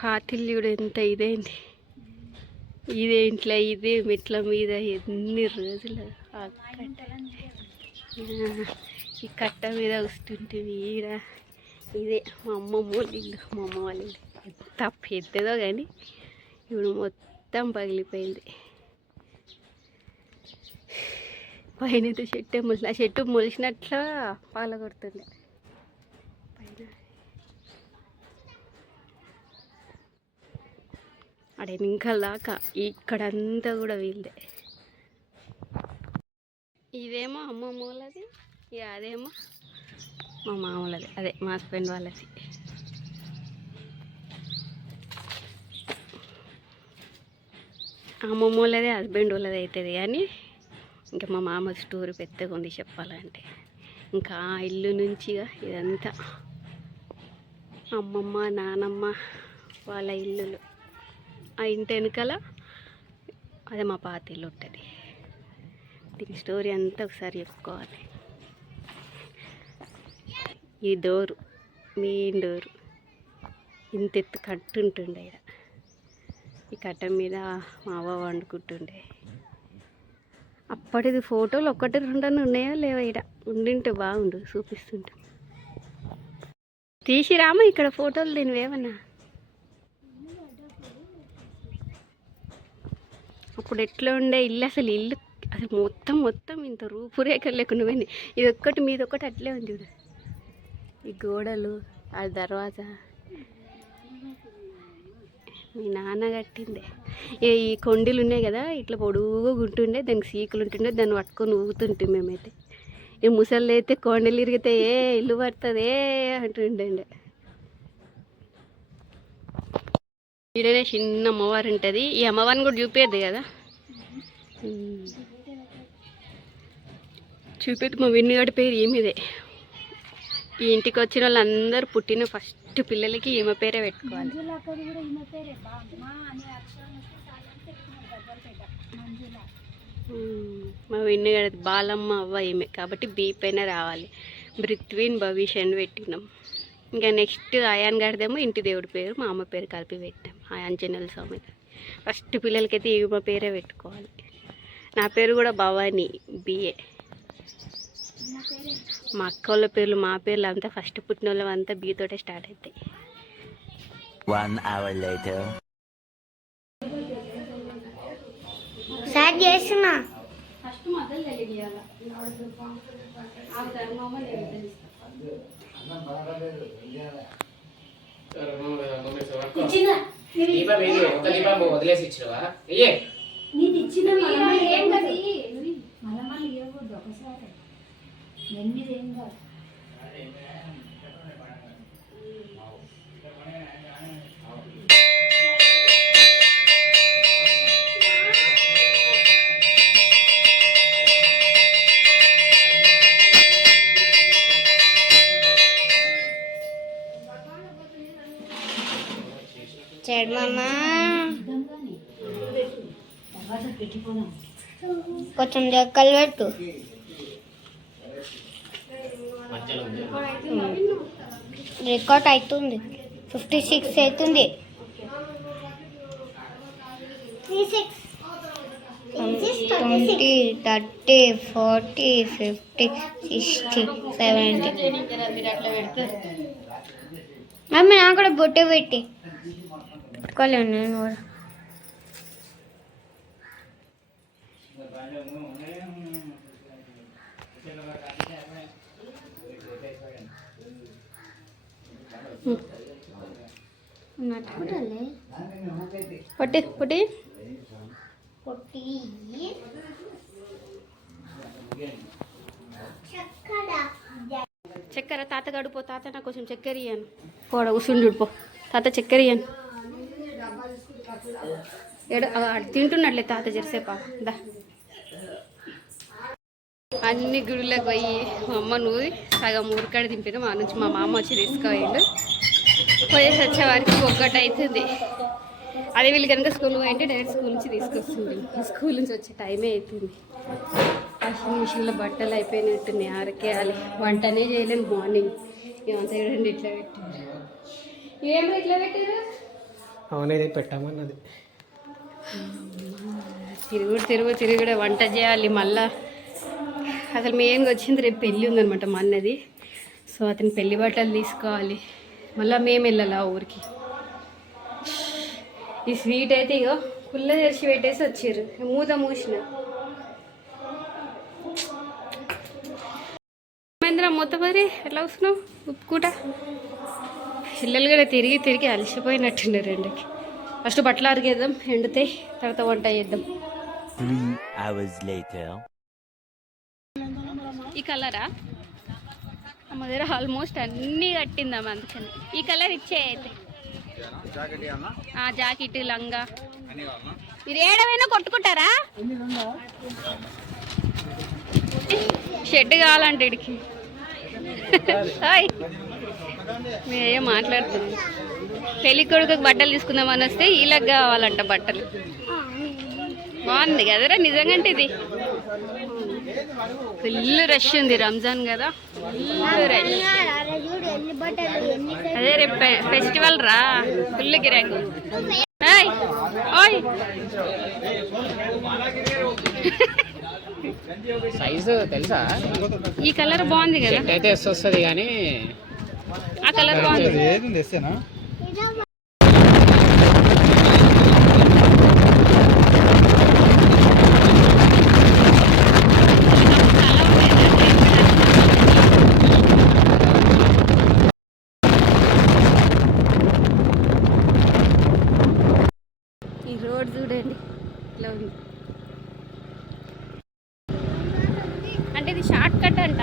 పాతిల్లు కూడా ఎంత ఇదేంటి, ఇదే ఇంట్లో ఇదే మెట్ల మీద ఎన్ని రోజులు ఈ కట్ట మీద వస్తుంటుంది. ఈడ ఇదే మా అమ్మమ్మ వాళ్ళ ఇల్లు. మా అమ్మ వాళ్ళ ఇల్లు ఎంత పెద్దదో కానీ ఇప్పుడు మొత్తం పగిలిపోయింది. పైన చెట్టు ఆ చెట్టు మొలిచినట్లా పాల కొడుతుండే పైన. అడే ఇంకా దాకా ఇక్కడంతా కూడా వీళ్ళే. ఇదేమో అమ్మమ్మ వాళ్ళది, ఇక అదేమో మా మామూలది, అదే మా హస్బెండ్ వాళ్ళది. అమ్మమ్మ వాళ్ళదే హస్బెండ్ వాళ్ళది అవుతుంది కానీ ఇంకా మా మామ స్టోరీ పెద్దగా ఉంది చెప్పాలంటే. ఇంకా ఆ ఇల్లు నుంచిగా ఇదంతా అమ్మమ్మ నానమ్మ వాళ్ళ ఇల్లులు. ఆ ఇంటి వెనకాల అదే మా పాత ఇల్లు ఉంటుంది. దీని స్టోరీ అంతా ఒకసారి చెప్పుకోవాలి. ఈ డోరు మెయిన్ డోరు ఇంత ఎత్తు కట్టుంటుండే. ఇక్కడ ఈ కట్ట మీద మా అవ్వ వండుకుంటుండే. అప్పటిది ఫోటోలు ఒక్కటి రెండని ఉన్నాయో లేవో, ఇక్కడ ఉండింటే బాగుండు చూపిస్తుంటే. తీసిరామా ఇక్కడ ఫోటోలు దీనివేమన్నా? అప్పుడు ఎట్లా ఉండే ఇల్లు, అసలు ఇల్లు అసలు మొత్తం ఇంత రూపురేఖలు లేకుండా పోయింది. ఇది ఒక్కటి మీద ఒక్కటి అట్లే ఉంది చూడు. ఈ గోడలు, ఆ దర్వాజా మీ నాన్న కట్టిందే. ఈ కొండలు ఉన్నాయి కదా, ఇట్లా పొడుగుగా ఉంటుండే, దానికి సీకులు ఉంటుండే, దాన్ని పట్టుకొని ఊగుతుంటే మేమైతే. ఈ ముసళ్ళు అయితే కొండలు ఇరిగితే ఏ ఇల్లు పడుతుంది అంటుండే. ఈడనే చిన్న అమ్మవారు ఉంటుంది. ఈ అమ్మవారిని కూడా చూపేది కదా, చూపేది. మా విన్నుగాడి పేరు ఈమెదే. ఈ ఇంటికి వచ్చిన వాళ్ళందరూ పుట్టిన ఫస్ట్ పిల్లలకి ఈమె పేరే పెట్టుకోవాలి. మా విన్నుగాడి బాలమ్మ అవ్వ ఈమె కాబట్టి బీ పైన రావాలి. బ్రిత్విన్ భవిష్య అని పెట్టినాం. ఇంకా నెక్స్ట్ అయాన్ గారిదేమో ఇంటి దేవుడి పేరు మా అమ్మ పేరు కలిపి పెట్టాం, ఆంజనేయుల స్వామి. ఫస్ట్ పిల్లలకైతే ఈమె పేరే పెట్టుకోవాలి. నా పేరు కూడా భవాని, బిఏ. మా అక్క వాళ్ళ పేర్లు మా పేర్లు అంతా ఫస్ట్ పుట్టిన వాళ్ళు అంతా బీతోటే స్టార్ట్ అవుతాయి. 1 hour later. స్టార్ట్ చేస్తున్నా. వదిలేసి ఇచ్చినవా? కొంచెం జక్కలు పెట్టు. రికార్డ్ అవుతుంది. 56 అవుతుంది. 20, 30, 40, 50, 60, 70. మమ్మీ నాకు కూడా బొట్టు పెట్టి పెట్టుకోలేను నేను కూడా. పొట్టి పొట్టి పొట్టి చక్కెర తాత గడుపో. తాత నాకు కొంచెం చక్కెర ఇయ్యాను. పోడ కూర్చుని చూడిపో. తాత చక్కెర ఇయ్యాను. తింటున్నట్లే తాత జెర్సేపా దా. అన్ని గుడిలోకి పోయి మా అమ్మ నూరి సగం ఊరికాడ దింపిన. మా నుంచి మా మామ వచ్చి తీసుకుపోయిండు. పోయేసి వచ్చే వారికి 1 అవుతుంది. అదే వీళ్ళు కనుక స్కూల్ పోయింటే డైరెక్ట్ స్కూల్ నుంచి తీసుకొస్తుంది. స్కూల్ నుంచి వచ్చే టైమే అవుతుంది. వాషింగ్ మిషన్లో బట్టలు అయిపోయినట్టున్నాయి, ఆరకేయాలి. వంటనే చేయలేను మార్నింగ్. ఏమంతా చూడండి ఇట్లా పెట్టారు. ఏమో ఇట్లా పెట్టారు. అవునేది పెట్టామన్నది. తిరుగుడు వంట చేయాలి మళ్ళా. అసలు మెయిన్గా వచ్చింది రేపు పెళ్ళి ఉందనమాట మా అన్నది. సో అతని పెళ్లి బట్టలు తీసుకోవాలి, మళ్ళీ మేము వెళ్ళాలి ఆ ఊరికి. ఈ స్వీట్ అయితే ఇగో పుల్ల తెరిచి పెట్టేసి వచ్చారు, మూత మూసిన మహేంద్ర మూత మరి ఎట్లా వస్తున్నావు ఉప్పుకుంటా. పిల్లలు కూడా తిరిగి తిరిగి అలసిపోయినట్టున్నారు ఎండకి. ఫస్ట్ బట్టలు అరిగేద్దాం, ఎండితే తర్వాత వంట చేద్దాం. 3 hours later. ఈ కలరా మా దగ్గర ఆల్మోస్ట్ అన్నీ కట్టిందాం, అందుకని ఈ కలర్ ఇచ్చే అయితే జాకెట్ లంగా. మీరు ఏడవైనా కొట్టుకుంటారా? షెడ్ కావాలంటే ఇడికి మేమేం మాట్లాడుతుంది. పెళ్లి కొడుకు బట్టలు తీసుకుందామని వస్తే వీళ్ళకి కావాలంట బట్టలు. బాగుంది కదరా నిజంగా. ఇది ఫుల్ రష్ ఉంది, రంజాన్ కదా, ఫుల్ రష్. అదే రేపు ఫెస్టివల్ రా, ఫుల్ గిరాకు. సైజు తెలుసా? ఈ కలర్ బాగుంది కదా, అయితే వస్తుంది కానీ ఆ కలర్ బాగుంది. ఈ రోడ్ చూడండి ఇట్లా ఉంది. అంటే ఇది షార్ట్ కట్ అంట,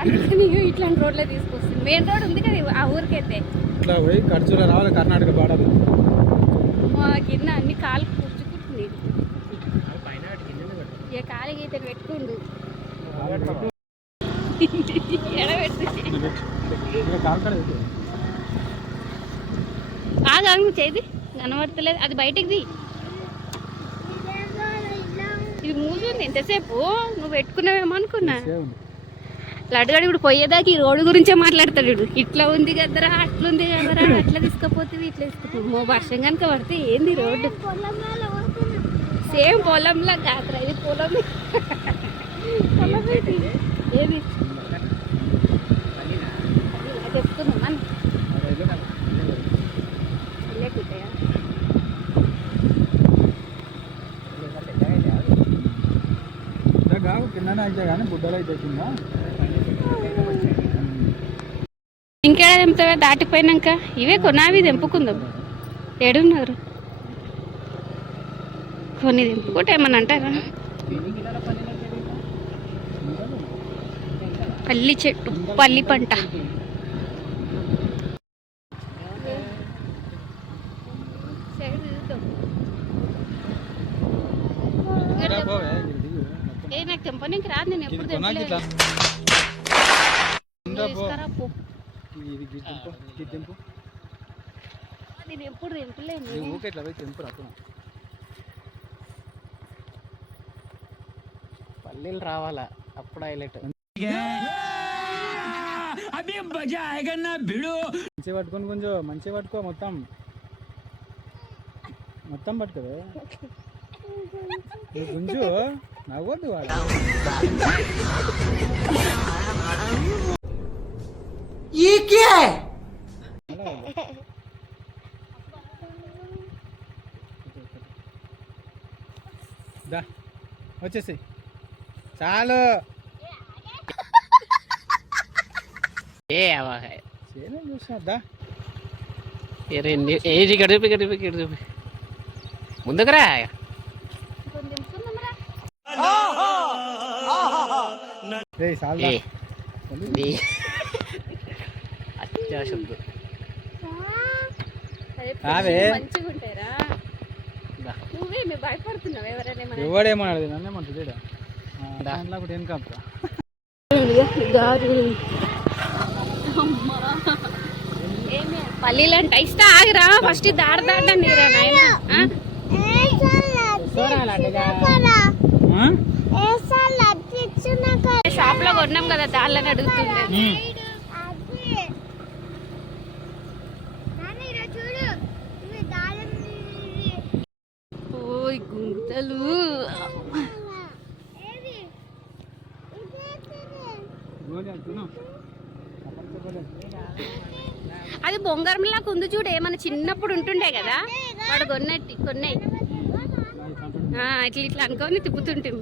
అందుకని ఇట్లాంటి రోడ్లే తీసుకొస్తుంది. మెయిన్ రోడ్ ఉంది కదా ఆ ఊరికైతే, ఇట్లా పోయి ఖర్చులో రావాలి కర్ణాటక బార్డర్. మా కింద అన్ని కాలు కూర్చుకుంటుంది. ఇక కాలు గీత పెట్టుకుండు ఆగు చేది కనబడతలేదు, అది బయటికి. ఇది మూసింది ఎంతసేపు, నువ్వు పెట్టుకున్నావేమో అనుకున్నా. లడ్డుగాడు ఇప్పుడు పోయేదాకా ఈ రోడ్డు గురించే మాట్లాడతాడు. ఇట్లా ఉంది కదరా, అట్లుంది కదరా, అట్లా తీసుకుపోతుంది, ఇట్లా తీసుకుపోతుంది. వర్షం కనుక పడితే ఏంది రోడ్డు సేమ్ పొలంలా కాదురా, ఇది పొలం. పొలం ఏది చెప్తున్నామా లేకుంటాయా? ఇంకేడా తెంపుతావా దాటిపోయినాక? ఇవే కొనావి తెంపుకుందాం. ఏడున్నారు కొన్ని తెంపుకుంటే ఏమన్నా అంటారా? పల్లి చెట్టు, పల్లి పంట. ఏ నాకు తెంపనికి రాదు, నేను ఎప్పుడు తెంపలేదు. నేను ఎప్పుడు తెంపలేను. పల్లీలు రావాలా అప్పుడు హైలైట్. మంచిగా పట్టుకొని కొంచెం మంచిగా పట్టుకో, మొత్తం మొత్తం పట్టుకోవే గుంజు, నవ్వద్దు వాడు. దా వచ్చేసి చాలు. చూసా ముందుకురా. ఎవడేమన్నాడు నన్నేమంటుంది దాంట్లో ఒకటి ఏం కాపురా. పల్లీలు అంటే ఇష్టం. ఆగిరా ఫస్ట్ దారి దాటండి నాయన. షాప్ లో కొన్నాం కదా దాళ్ళని అడుగుతుంది. చూడు అది బొంగారంలాగా ఉంది చూడు, ఏమన్నా చిన్నప్పుడు ఉంటుండే కదా వాడు కొన్నాయి ఇట్లా ఇట్లా అనుకొని తిప్పుతుంటాం.